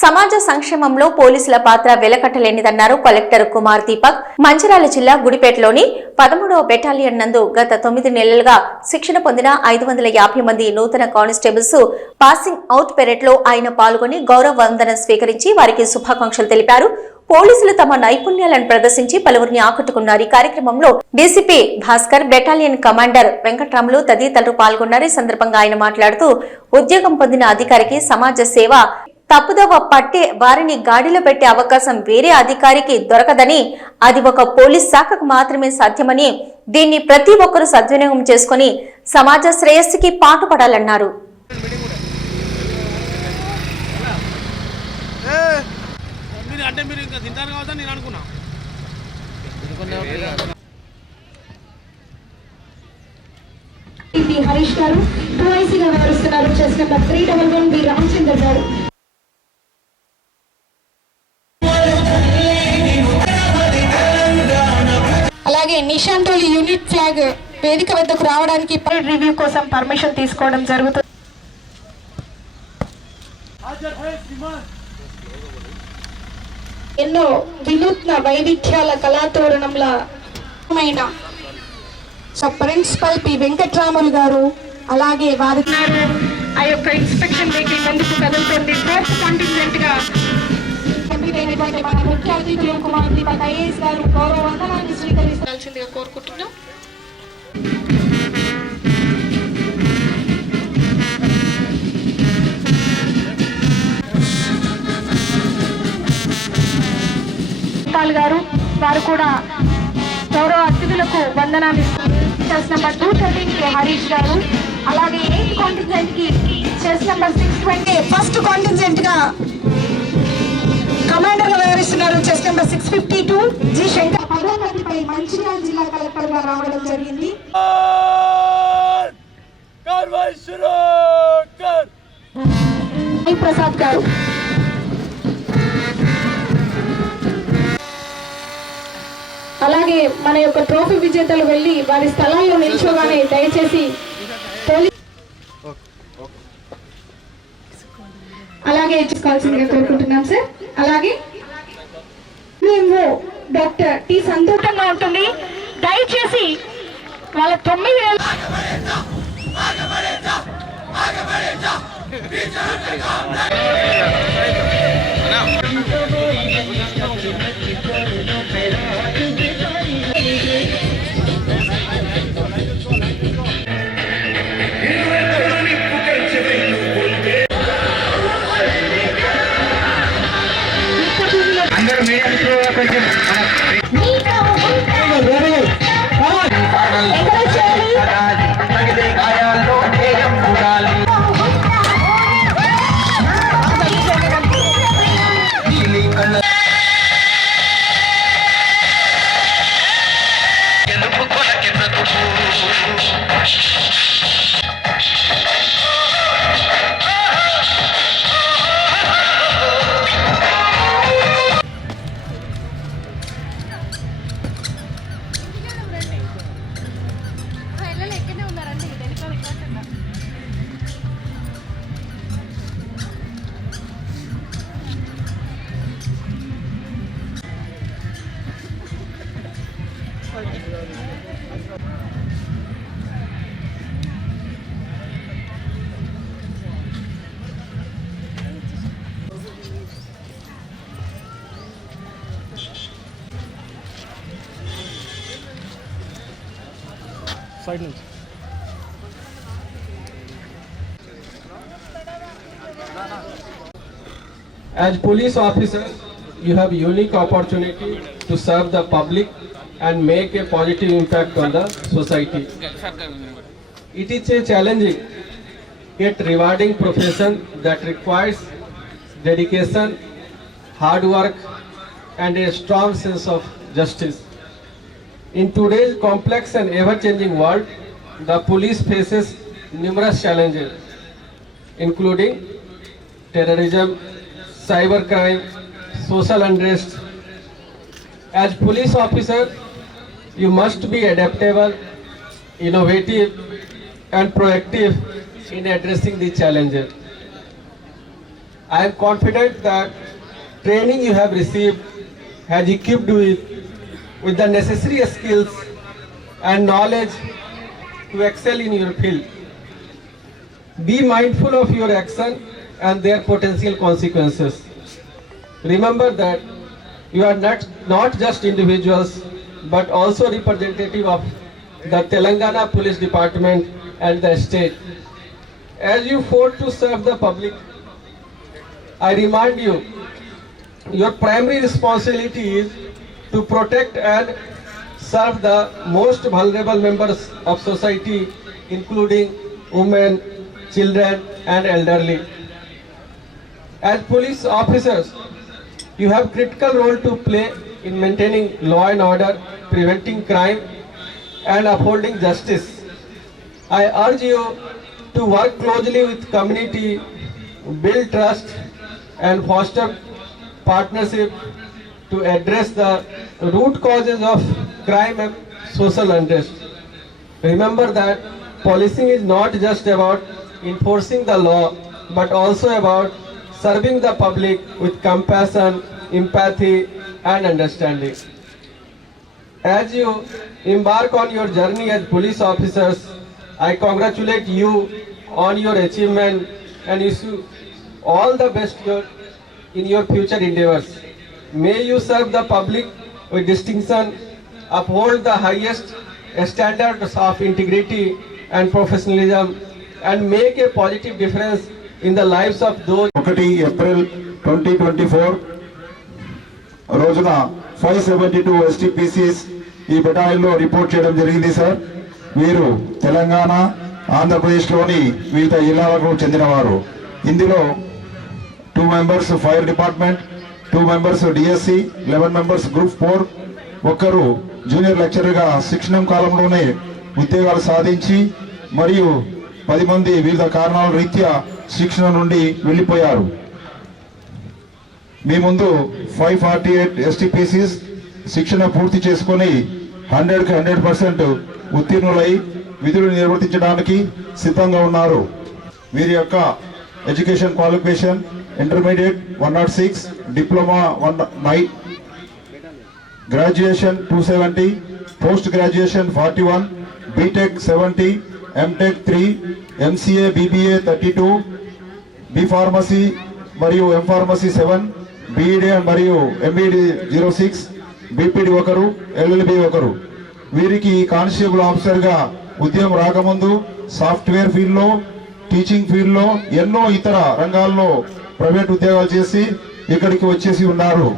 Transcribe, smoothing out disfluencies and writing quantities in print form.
సమాజ సంక్షేమంలో పోలీసుల పాత్ర వెలకట్టలేనిదన్నారు కలెక్టర్ కుమార్ దీపక్. మంచిర్యాల జిల్లా గుడిపేటలోని 13వ బెటాలియన్ నందు గత 9 నెలలుగా శిక్షణ పొందిన 550 మంది నూతన కానిస్టేబుల్స్ పాసింగ్ అవుట్ పెరేడ్ లో ఆయన పాల్గొని గౌరవ వందనం స్వీకరించి వారికి శుభాకాంక్షలు తెలిపారు. పోలీసులు తమ నైపుణ్యాలను ప్రదర్శించి పలువురిని ఆకట్టుకున్నారు. ఈ కార్యక్రమంలో DCP Bhaskar, battalion commander Venkatramulu తదితరులు పాల్గొన్నారు. ఈ సందర్భంగా ఆయన మాట్లాడుతూ ఉద్యోగం పొందిన అధికారికి సమాజ సేవ తప్పుదోవ పట్టే వారిని గాడిలో పెట్టే అవకాశం వేరే అధికారికి దొరకదని, అది ఒక పోలీస్ శాఖకు మాత్రమే సాధ్యమని, దీన్ని ప్రతి ఒక్కరూ సద్వినియోగం చేసుకుని సమాజ శ్రేయస్సుకి పాటుపడాలన్నారు. హరీష్ గారు, 2IC గా వ్యవహరిస్తున్నారు. చెస్ నెంబర్ 311 బి రామచంద్ర గారు. అలాగే నిశాంతోలి యూనిట్ ఫ్లాగ్ వేదిక వద్దకు రావడానికి రివ్యూ కోసం పర్మిషన్ తీసుకోవడం జరుగుతుంది. ఎన్నో వినూత్న వైవిధ్యాల కళాతోరణంలా ప్రిన్సిపల్ పి వెంకట్రాములు గారు, అలాగే వారి ఆ యొక్క ఇన్స్పెక్షన్ వెహికల్ ముందుకు కదులుతుంది. ఫోర్త్ కాంటింజెంట్ గా మన ముఖ్య అతిథులు కుమార్ దీపక్ IAS గారు గౌరవ వందనాన్ని స్వీకరించాల్సిందిగా కోరుకుంటున్నాం. గారు వారు కూడా గౌరవ అతిథులకు వందనాన్ని చెస్ నెంబర్ 213 హరీష్ గారు, అలాగే 8th కాంటింజెంట్ కి చెస్ నెంబర్ 620 ఫస్ట్ కాంటింజెంట్ గా కమాండర్ గా వ్యవహరిస్తున్నారు. చెస్ నెంబర్ 652 జి శంకర్ పదోన్నతిపై మంచిర్యాల జిల్లా కలెక్టర్ గా రావడం జరిగింది. ప్రసాద్ గారు, అలాగే మన యొక్క ట్రోఫీ విజేతలు వెళ్లి వారి స్థలాల్లో నిల్చోగానే దయచేసి అలాగే చూసుకోవాల్సిందిగా కోరుకుంటున్నాం సార్. అలాగే డాక్టర్ టి సంతోషంగా ఉంటుంది. దయచేసి వాళ్ళ 9 As police officers, you have unique opportunity to serve the public and make a positive impact on the society. It is a challenging yet rewarding profession that requires dedication, hard work, and a strong sense of justice. In today's complex and ever-changing world, the police faces numerous challenges, including terrorism, cybercrime, social unrest. As police officer, you must be adaptable, innovative, and proactive in addressing the challenges. I am confident that training you have received has equipped you with the necessary skills and knowledge to excel in your field. Be mindful of your action and their potential consequences. Remember that you are not just individuals but also representative of the Telangana Police Department and the state. As you fought to serve the public, I remind you, your primary responsibility is to protect and serve the most vulnerable members of society, including women, children, and elderly. As police officers, you have critical role to play in maintaining law and order, preventing crime, and upholding justice. I urge you to work closely with community, build trust, and foster partnership to address the root causes of crime and social unrest. Remember that policing is not just about enforcing the law, but also about serving the public with compassion, empathy, and understanding. As you embark on your journey as police officers, I congratulate you on your achievement and wish you all the best in your future endeavors. May you serve the public with distinction, uphold the highest standards of integrity and professionalism, and make a positive difference in the lives of those. 1 April 2024 రోజున 572 STPCs ఈ బెటాలియన్లో report చేయడం జరిగింది sir. వీరు తెలంగాణ, ఆంధ్రప్రదేశ్లోని వివిధ జిల్లాలకు చెందినవారు. ఇందులో 2 members fire department, 2 members DSC, 11 members group 4, ఒకరు జూనియర్ లెక్చరర్గా శిక్షణ కాలంలోనే ఉద్యోగాలు సాధించి మరియు 10 మంది వివిధ కారణాల రీత్యా శిక్షణ నుండి వెళ్ళిపోయారు. మీ ముందు 548 STPCs శిక్షణ పూర్తి చేసుకొని 100కి 100% ఉత్తీర్ణులై విధులు నిర్వర్తించడానికి సిద్ధంగా ఉన్నారు. వీరి యొక్క education qualification intermediate 106, diploma 109, graduation 270, post graduation 41, BTech 70, MTech 3, MCA BBA 32, B pharmacy మరియు ఎం ఫార్మసీ 7, బీఈడీ మరియు ఎంఈడీ 06, బీపీడీ ఒకరు, ఎల్ఎల్బి ఒకరు. వీరికి కానిస్టేబుల్ ఆఫీసర్గా ఉద్యోగం రాకముందు సాఫ్ట్వేర్ ఫీల్డ్లో, టీచింగ్ ఫీల్డ్లో, ఎన్నో ఇతర రంగాల్లో ప్రైవేట్ ఉద్యోగాలు చేసి ఇక్కడికి వచ్చేసి ఉన్నారు.